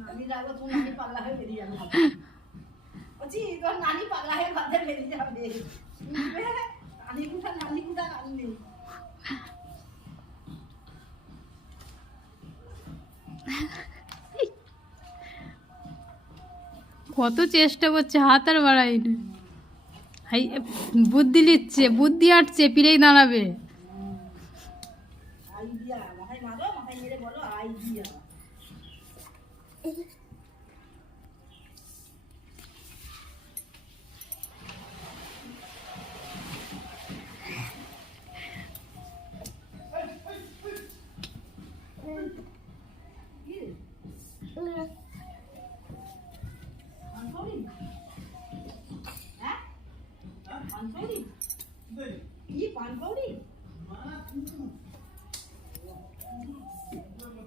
নানি রাখবো, তুমি নানি পাগলা হয়ে বেরিয়ে যাবে। বলছি তোর নানি পাগলা হয়ে ঘর থেকে বেরিয়ে যাবে। নানি কুঠা নানি কুঠা নানি। কত চেষ্টা করছে, হাত আর বাড়াই না। বুদ্ধি নিচ্ছে, বুদ্ধি আটছে, পিড়েই দাঁড়াবে। আইডিয়া মাথায় মারো, মাথায় মেরে বলো আইডিয়া। পানকৌড়ি? কি পানকৌড়ি?